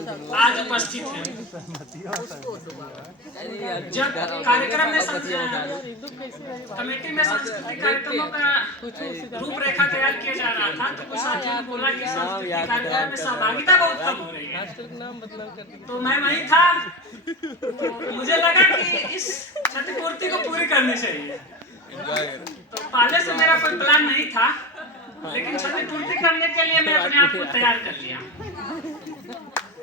आज उपस्थित हैं। जब कार्यक्रम में कमेटी में सांस्कृतिक कार्यक्रमों का रूपरेखा तैयार किया जा रहा था, तो कुछ साथियों ने बोला कि सांस्कृतिक कार्यक्रम में सहभागिता बहुत कम हो रही है, तो मैं वही था। तो मुझे लगा कि इस क्षतिपूर्ति को पूरी करनी चाहिए। तो पहले से मेरा कोई प्लान नहीं था, लेकिन क्षतिपूर्ति करने के लिए मैं अपने आप को तैयार कर लिया।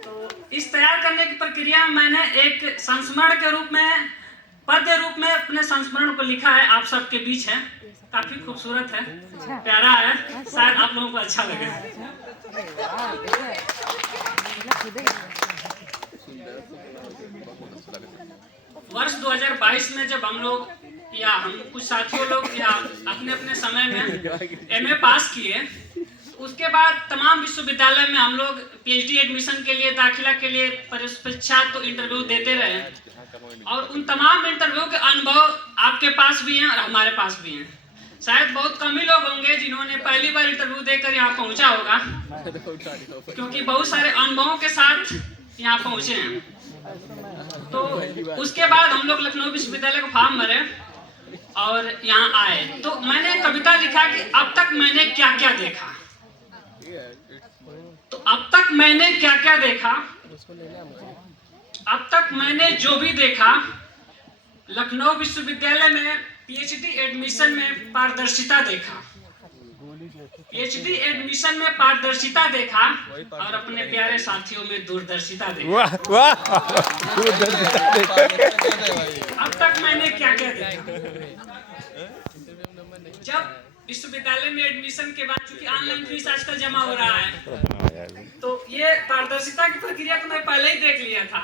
तो इस तैयार करने की प्रक्रिया में मैंने एक संस्मरण के रूप में, पद्य रूप में अपने संस्मरण को लिखा है। आप सबके बीच है, काफी खूबसूरत है, प्यारा है, शायद आप लोगों को अच्छा लगे। वर्ष 2022 में जब हम लोग या हम कुछ साथियों लोग या अपने अपने समय में एमए पास किए, उसके बाद तमाम विश्वविद्यालय में हम लोग पीएचडी एडमिशन के लिए, दाखिला के लिए परीक्षा तो इंटरव्यू देते रहे, और उन तमाम इंटरव्यू के अनुभव आपके पास भी हैं और हमारे पास भी हैं। शायद बहुत कम ही लोग होंगे जिन्होंने पहली बार इंटरव्यू देकर यहाँ पहुँचा होगा, क्योंकि बहुत सारे अनुभवों के साथ यहाँ पहुँचे हैं। तो उसके बाद हम लोग लखनऊ विश्वविद्यालय का फॉर्म भरे और यहाँ आए। तो मैंने कविता लिखा कि अब तक मैंने क्या क्या देखा। तो अब तक मैंने क्या क्या देखा, अब तक मैंने जो भी देखा, लखनऊ विश्वविद्यालय में पीएचडी एडमिशन में पारदर्शिता देखा, पीएचडी एडमिशन में पारदर्शिता देखा, और अपने प्यारे साथियों में दूरदर्शिता देखा। वाह वाह, दूरदर्शिता देखा। अब तक मैंने क्या क्या देखा। जब विश्वविद्यालय में एडमिशन के बाद, चूंकि ऑनलाइन फीस आजकल जमा हो रहा है, तो ये पारदर्शिता की प्रक्रिया तो मैं पहले ही देख लिया था।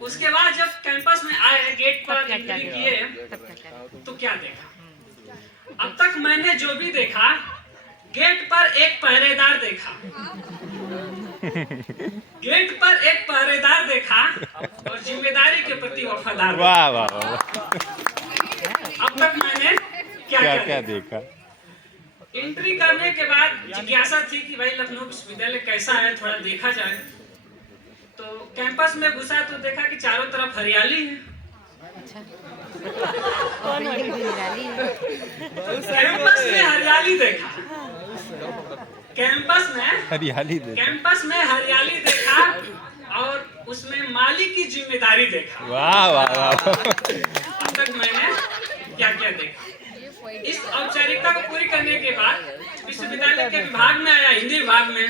उसके बाद जब कैंपस में आए, गेट पर एंट्री किए, तो क्या देखा। अब तक मैंने जो भी देखा, गेट पर एक पहरेदार देखा, गेट पर एक पहरेदार देखा, और जिम्मेदारी के प्रति वफादार। वाह वाह वाह, अब तक मैंने क्या क्या देखा। एंट्री करने के बाद जिज्ञासा थी कि भाई लखनऊ विश्वविद्यालय कैसा है, थोड़ा देखा जाए। तो कैंपस में घुसा तो देखा कि चारों तरफ हरियाली है। कैंपस में हरियाली देखा, कैंपस में हरियाली देखा, और उसमें माली की जिम्मेदारी देखा। वाह वाह वाह, अब तक मैंने क्या क्या देखा। इस औपचारिकता को पूरी करने के बाद विश्वविद्यालय के विभाग में आया, हिंदी विभाग में।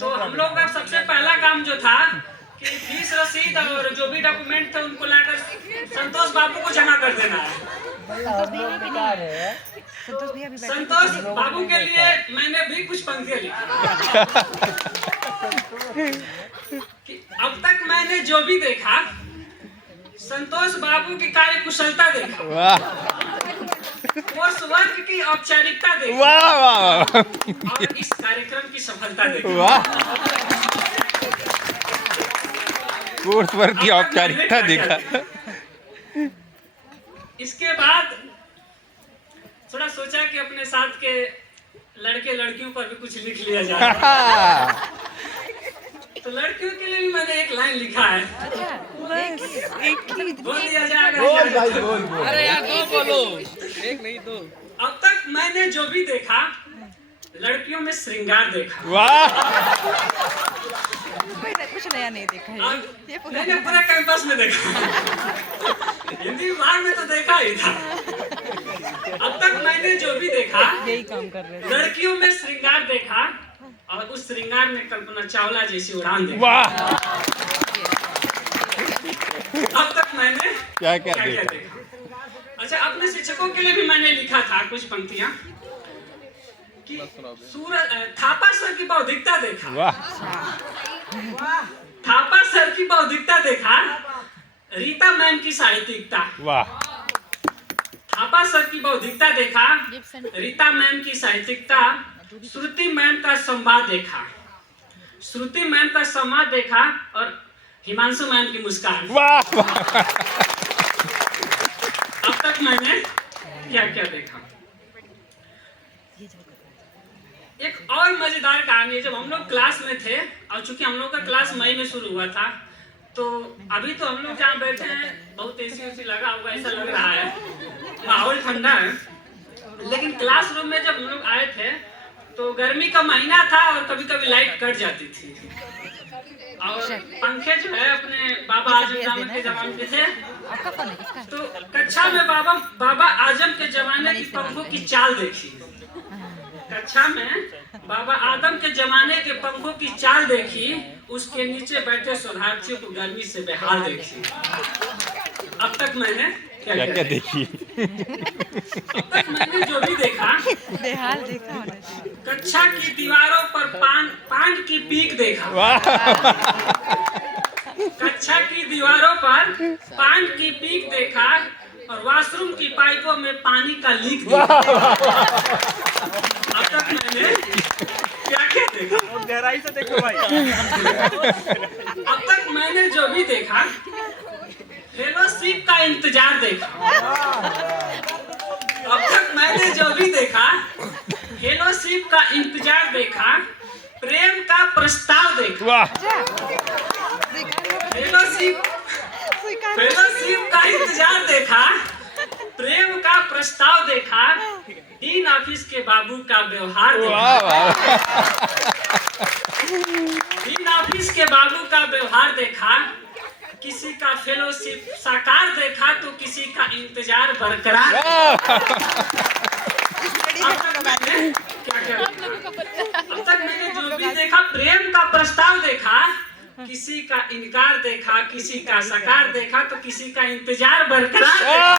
तो हम लोग का सबसे पहला काम जो था कि फीस रसीद और जो भी डॉक्यूमेंट थे उनको लाकर संतोष बाबू को जमा कर देना है। संतोष बाबू के लिए मैंने भी कुछ पंक्तियां लिखी कि अब तक मैंने जो भी देखा, संतोष बाबू की कार्य कुशलता देखा, कोर्स वर्क की औपचारिकता देखी, वाह वाह, और इस कार्यक्रम की सफलता देखी। वाह, कोर्स वर्क की औपचारिकता देखा। इसके बाद थोड़ा सोचा कि अपने साथ के लड़के लड़कियों पर भी कुछ लिख लिया जाए। तो लड़कियों के लिए भी मैंने एक लाइन लिखा है। बोल दिया जाएगा। बोल भाई, बोल बोल। अरे यार दो बोलो, एक नहीं दो। अब तक मैंने जो भी देखा, लड़कियों में श्रृंगार देखा। वाह, कुछ नया नहीं देखा है। मैंने पूरा कैंपस में देखा, हिंदी विभाग में तो देखा ही था। अब तक मैंने जो भी देखा, यही काम कर रहे हैं। लड़कियों में श्रृंगार देखा, और उस श्रृंगार में कल्पना चावला जैसी उड़ान देखी। वाह, अब तक मैंने क्या क्या देखा। अच्छा, अपने शिक्षकों के लिए भी मैंने लिखा था कुछ पंक्तियां कि सूरज थापा सर की बौद्धिकता देखा। वाह, थापा सर की बौद्धिकता देखा, रीता मैम की साहित्यिकता। वाह, थापा सर की बौद्धिकता देखा, रीता मैम की साहित्यिकता, श्रुति मैम का संवाद देखा, श्रुति मैम का संवाद देखा, और हिमांशु मैम की मुस्कान। वाह, अब तक मैंने क्या क्या देखा। एक और मजेदार कहानी है, जब हम लोग क्लास में थे और चूंकि हम लोग का क्लास मई में शुरू हुआ था, तो अभी तो हम लोग जहाँ बैठे हैं बहुत एसी लगा हुआ ऐसा लग रहा है, माहौल ठंडा है, लेकिन क्लासरूम में जब हम लोग आए थे तो गर्मी का महीना था और कभी कभी लाइट कट जाती थी और पंखे जो है अपने बाबा आजम के जमाने के थे। आपका कौन है? किसका? तो कक्षा में बाबा आजम के जमाने की पंखों की चाल देखी। कक्षा में बाबा आदम के जमाने के पंखों की चाल देखी, उसके नीचे बैठे शोधार्थियों को गर्मी से बेहाल देखी। अब तक मैंने क्या क्या देखी? अब तक मैंने जो भी देखा, बेहाल देखा होना चाहिए। कक्षा की दीवारों पर पान की पीक देखा। कक्षा की दीवारों पर पान की पीक देखा और वॉशरूम की पाइपों में पानी का लीक देखा। अब तक मैंने क्या क्या देखा? गहराई से देखो भाई। अब तक मैंने जो भी देखा, फेलोशिप का इंतजार देखा। अब तक मैंने जो भी देखा, फेलोशिप का इंतजार देखा, प्रेम का प्रस्ताव देखा। वाह, फेलोशिप का इंतजार देखा, प्रेम का प्रस्ताव देखा, डीन ऑफिस के बाबू का व्यवहार देखा। डीन ऑफिस के बाबू का व्यवहार देखा, किसी का फेलोशिप साकार देखा तो किसी का इंतजार बरकरार। अब तक मैंने जो भी देखा, प्रेम का प्रस्ताव देखा, किसी का इनकार देखा, किसी का साकार देखा तो किसी का इंतजार बरकरार।